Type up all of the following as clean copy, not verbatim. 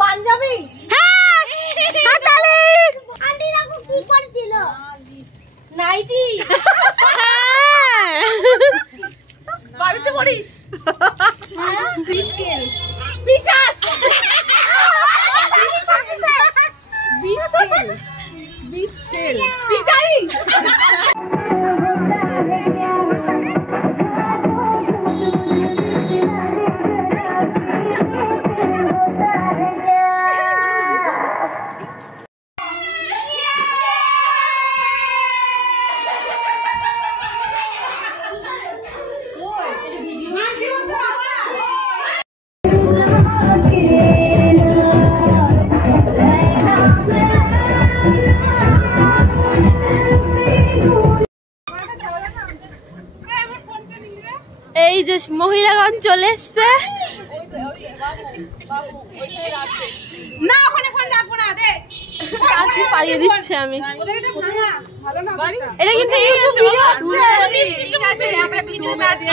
Panjabi nightie বাড়িতে পড়িস পিচাস বিটকেল পিচাই এই যে মহিলাগণ চলে এসছে না ওখানে ফোন রাখবো না দে আজকে পারিয়ে দিচ্ছে আমি এটা কি ঠিক আছে আমরা ভিডিওতে আছি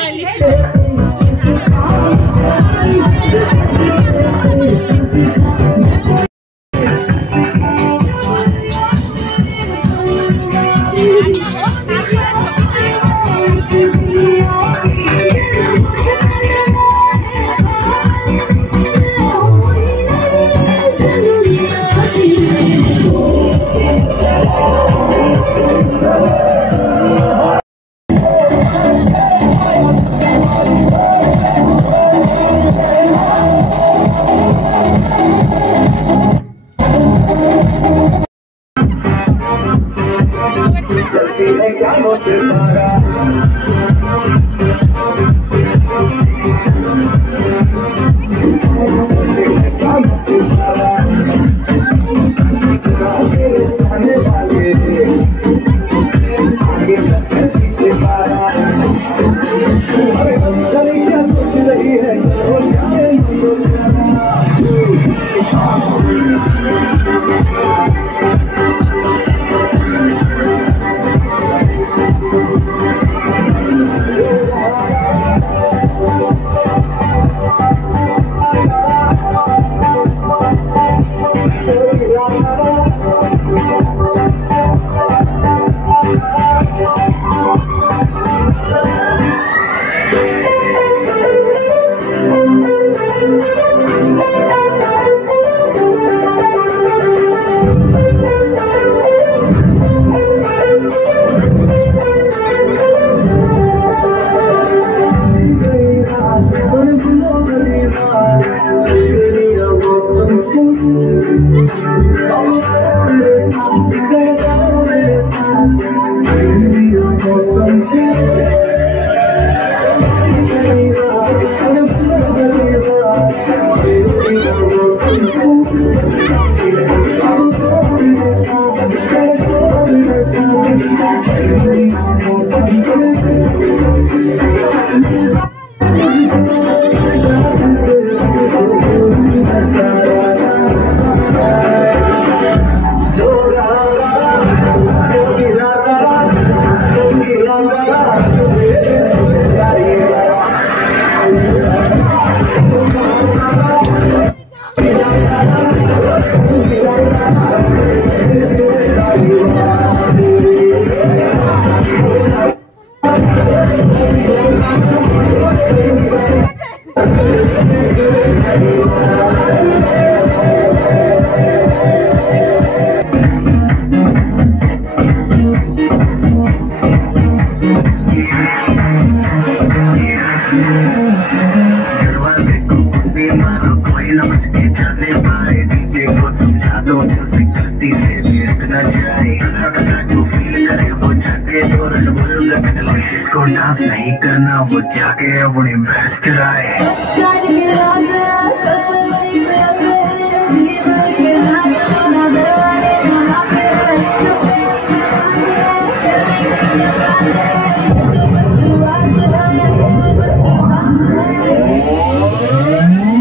गलती से भी इतना जाए जो फील करे वो जाके तोरण बोल जिसको डांस नहीं करना वो जाके अपनी भैंस चराए।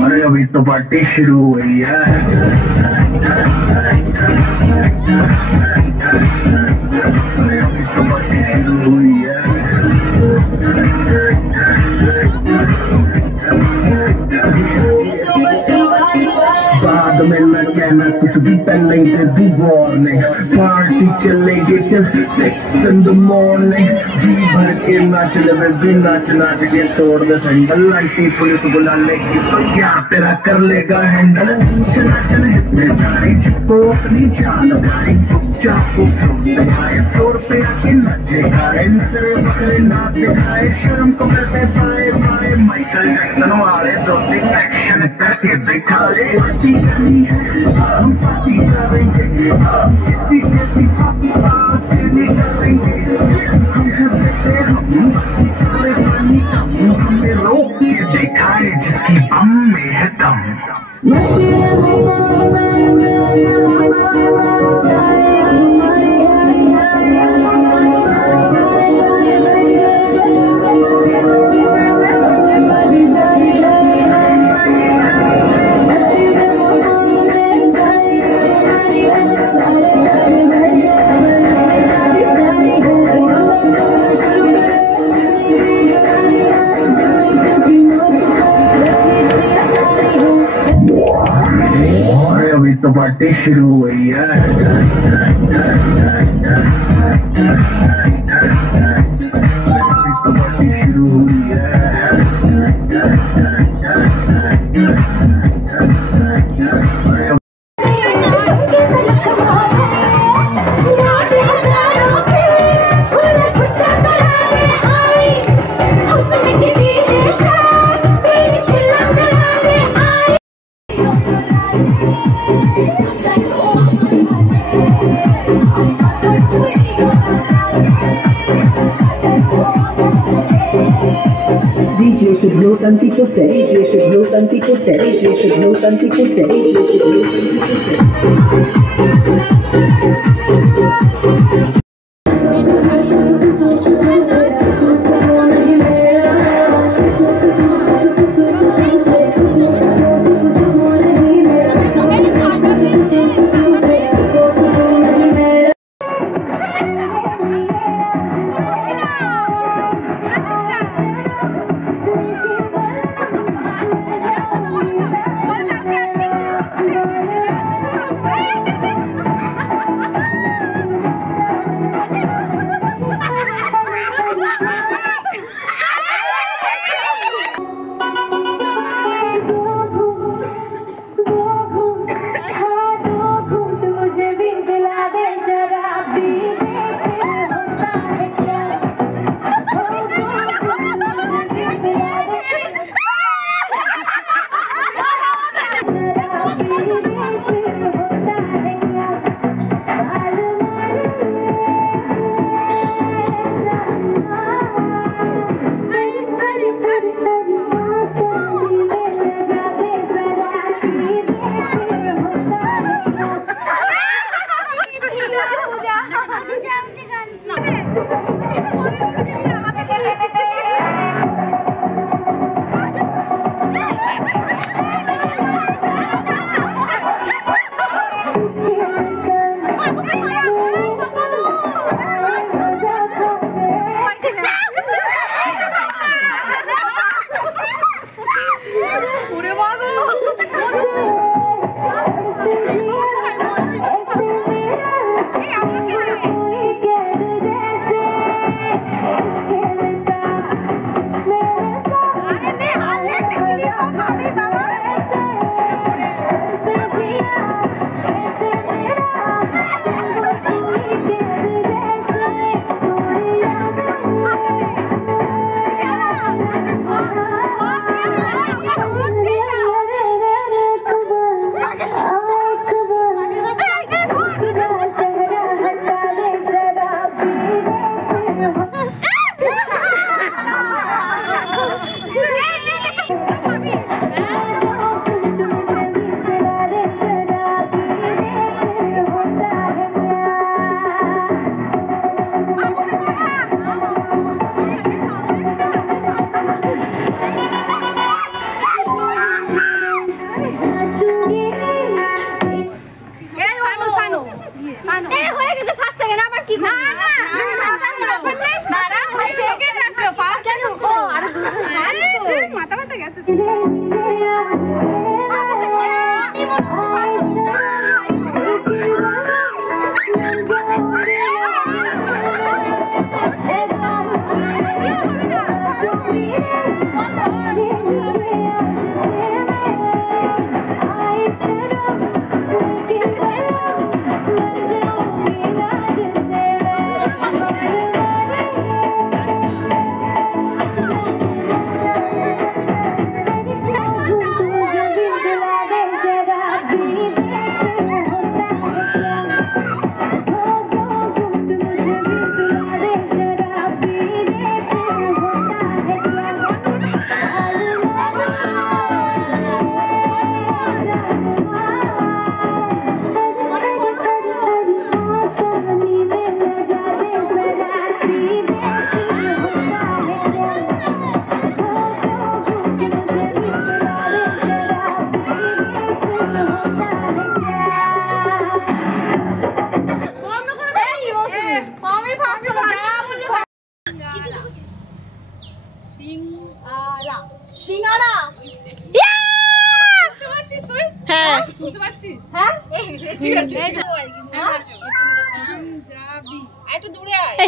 अरे अभी तो पार्टी शुरू हुई है। अभी तो पार्टी शुरू हुई है। बाद में मैं कहना कुछ भी पहले दे दी वार्निंग। पार्टी चलेगी till 6 in the morning। जी भर के नाच ले भी नाच नाच के तोड़ दे सैंडल। आंटी पुलिस बुला लेगी तो क्या तेरा कर लेगा हैंडल। चला चल हिपने जाए जिसको अपनी जान गाए। चुपचाप को फ्रूट खाए 100 रुपया की नचे खाए। नजरे बकरे ना दिखाए शर्म को करते साए साए। माइकल जैक्सन वाले दो तीन एक्शन करके दिखाए। पार्टी करनी है हम पार्टी करेंगे। किसी के भी पास से नहीं करेंगे। हम करते हम सारे पानी हमें रोक के दिखाए जिसकी बम में है दम। अभी तो पार्टी शुरू हुई है। अभी तो पार्टी शुरू हुई है। DJ should blow some people say. DJ should blow some people say. DJ should blow some people say. DJ should blow some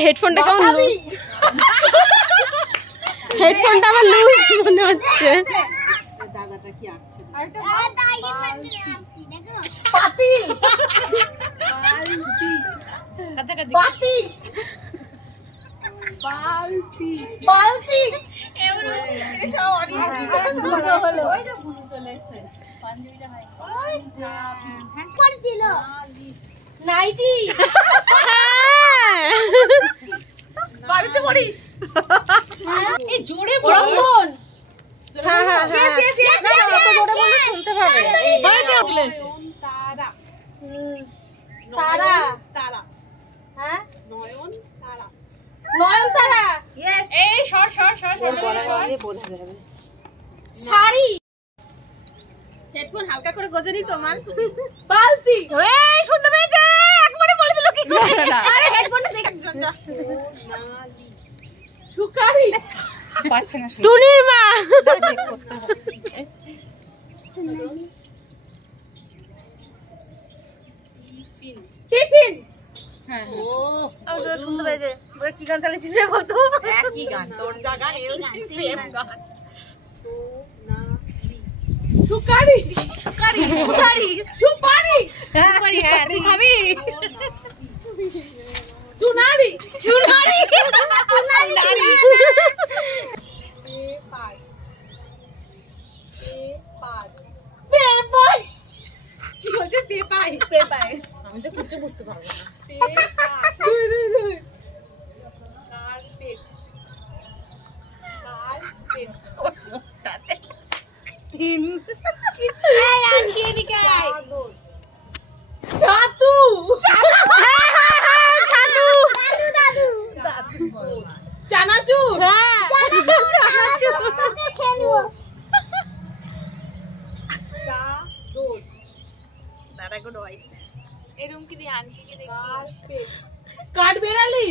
হেডফোনটা কেমন হেডফোনটা আমার লুজ মনে হচ্ছে। দাদাটা কি আঁকছে? নাইটি বাড়িতে পড়িস এই জোরে চন্দন। হ্যাঁ হ্যাঁ হ্যাঁ না না অত জোরে বললে শুনতে পাবে। তারা তারা তারা হ্যাঁ নয়ন তারা নয়ন তারা यस এই সর সর সর শাড়ি হেডফোন হালকা করে গজে নি তোমার বালতি এই শুনতে পেয়েছে একবারে বলে দিল কি করে আরে হেডফোনটা দেখ যা সুকারি পাচ্ছে না টুনির মা টিফিন হ্যাঁ ও ওরা শুনতে পেয়েছে বলে কি গান চালিয়েছিস রে বলতো একই গান তোর জায়গা এই সেম গান সুকারি সুকারি সুকারি সুপারি সুপারি হ্যাঁ তুই খাবি Chunari Chunari Chunari paper paper paper কি বলছে পেপার পেপার আমি তো কিছু বুঝতে পারবো না পেপার দুই দুই দুই কার্পেট কার্পেট তিন এই আনছি এদিকে আয় ছাতু ছাতু দাদু চানাচুর হ্যাঁ চানাচুর খেলবো চাদর দাদা গুড ওয়াই এরকম কি দিয়ে আনছি কি দেখিস কাট বেরালি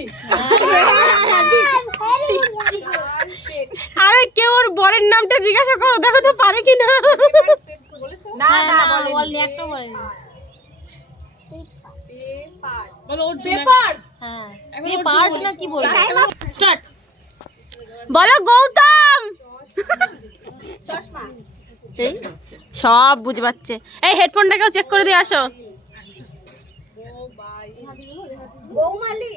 আরে কেউ ওর বরের নামটা জিজ্ঞাসা করো দেখো তো পারে কিনা না না বলেনি একটা বলেনি পেপার বলো ওর পেপার হ্যাঁ পেপার না কি বলবো স্টার্ট বলো গৌতম চশমা এই সব বুঝে পাচ্ছে এই হেডফোনটাকেও চেক করে দিয়ে আসো বৌমালি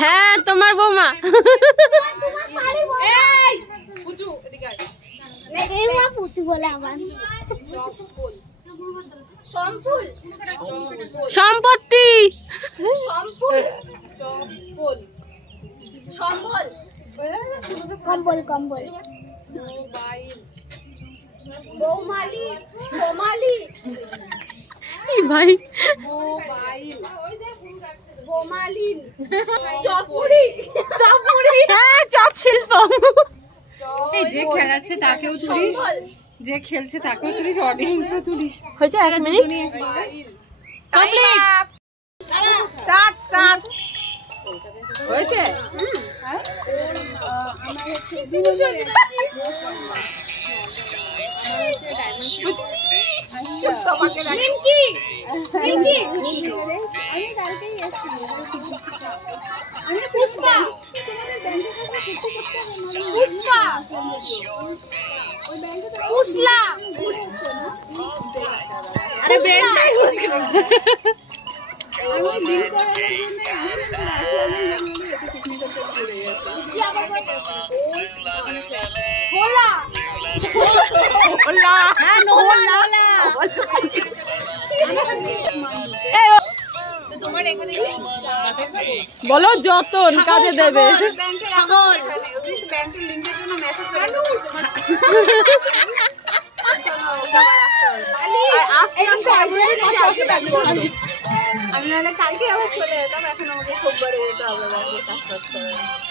হ্যাঁ তোমার বৌমা এই পুচু এদিকে আয় এই মা পুচু বলে আমার সম্পুল সম্পত্তি সম্পুল সম্পুল সম্বল কম্বল কম্বল মোবাইল বৌমালি বৌমালি এই ভাই মোবাইল বোমালিন চপুরি চপুরি হ্যাঁ চপ শিল্প এই যে খেলাচ্ছে তাকেও তুলিস যে খেলছে তাকেও তুলিস অডিয়েন্স তো তুলিস হয়েছে 1 মিনিট কমপ্লিট স্টার্ট স্টার্ট হয়েছে নিমকি নিমকি আমি কালকেই এসেছি পুষ্পা পুষ্পা পুষ্লা আরে ব্র্যান্ডটাই নোলা নোলা হ্যাঁ নোলা নোলা তোমার এখানে বলো যতন কাজে দেবে ছাগল ব্যাংকের লিংকের জন্য মেসেজ করে আমি নাহলে কালকে আবার চলে যেতাম এখন আমাকে সোমবারে যেতে হবে ব্যাংকের কাজ করতে হবে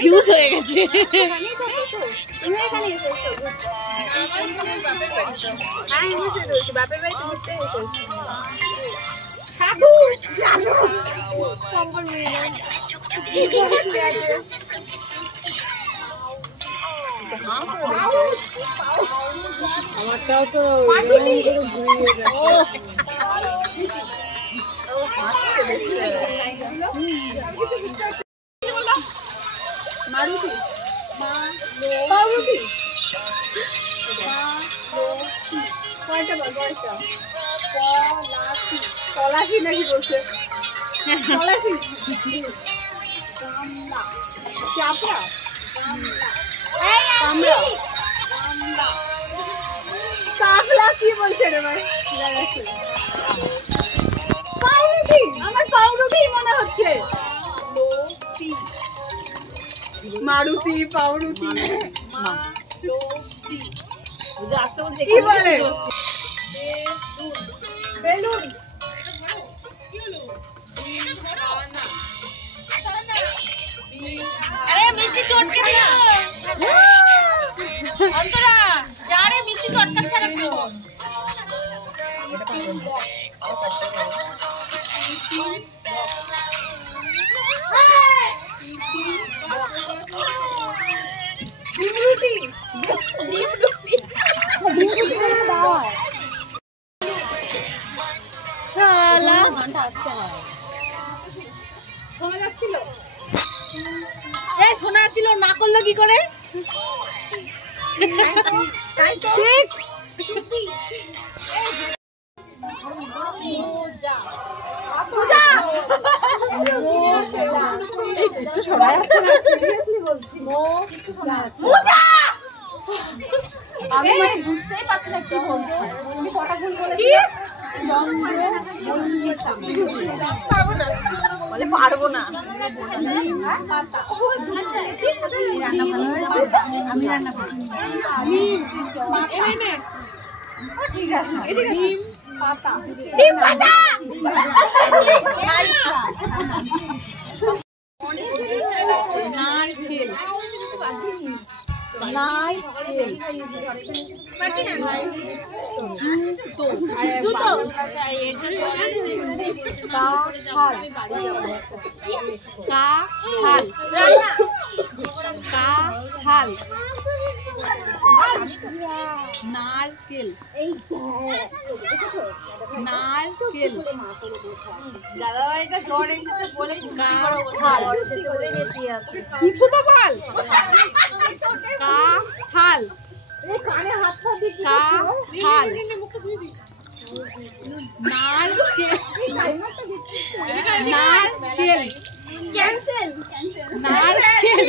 ভিউজ হয়ে গেছে তুমি এখানে এসেছো আমি বুঝতে পেরেছি বাপের বাড়িতে ঘুরতে এসেছি সাধু জানো কম্বল নিয়ে আমারটাও তো মারুতি পাউরুটি কয়টা বল কয়টা পলাশি নাকি বলছে পলাশি চাপড়া কাকলা কি বলছে রে ভাই পাউরুটি আমার পাউরুটি মনে হচ্ছে মারুতি পাউরুটি কি বলে বেলুন আরে মিষ্টি চটকে দিল অন্তরা যা রে মিষ্টি চটকাচ্ছে না কেউ শোনা যাচ্ছিল শোনা যাচ্ছিল না করলো কি করে শোনা যাচ্ছে না আমি বুঝতেই পারছি না কি বলছো তুমি কটা ভুল বলেছি পারবো না আমি রান্না ঠিক আছে পাতা নারকেল নারকেল কিছু তো বল কাঁঠাল কানে হাত পা দিয়ে কাঁঠাল নারকেল নারকেল ক্যান্সেল নারকেল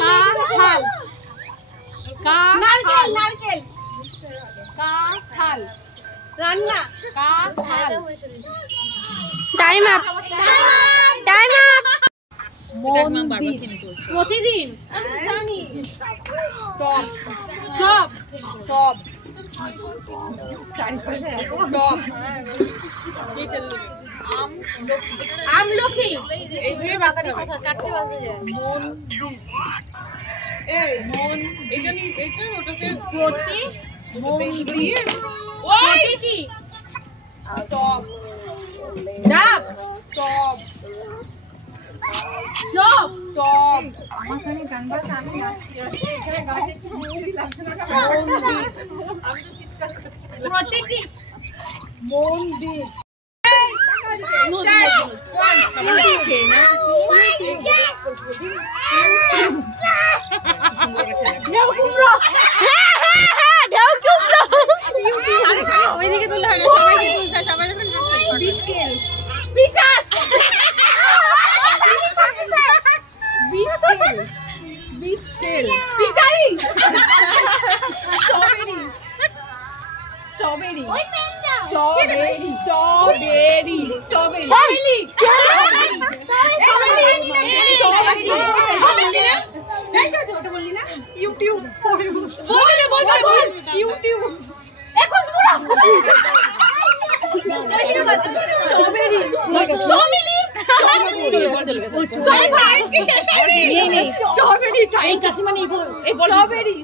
কাঁঠাল নারকেল নারকেল কাঁঠাল রান্না কাঁঠাল টাইম আপ টাইম আপ প্রতিদিন টপ চপ টপ টপ আমলকি এইগুলো বাগানে কথা কাটতে বাজে যায় এই মন এটা নি এটা ওটাকে প্রতি মন্দির প্রতিটি টপ ডাব টপ চপ টপ আমার কানে গান বাজনা আমি নাচি এখানে গানে লাগছে না আমি তো প্রতিটি মন্দির ওইদিকে তুলতে হয় না, সবাইকে তুলতে হয়, সবাই যখন বিকেল পিচাস বিকেল বিকেল Pichai strawberry strawberry strawberry strawberry strawberry ওটা বললি না ইউটিউব ইউটিউব স্ট্রবেরি স্ট্রবেরি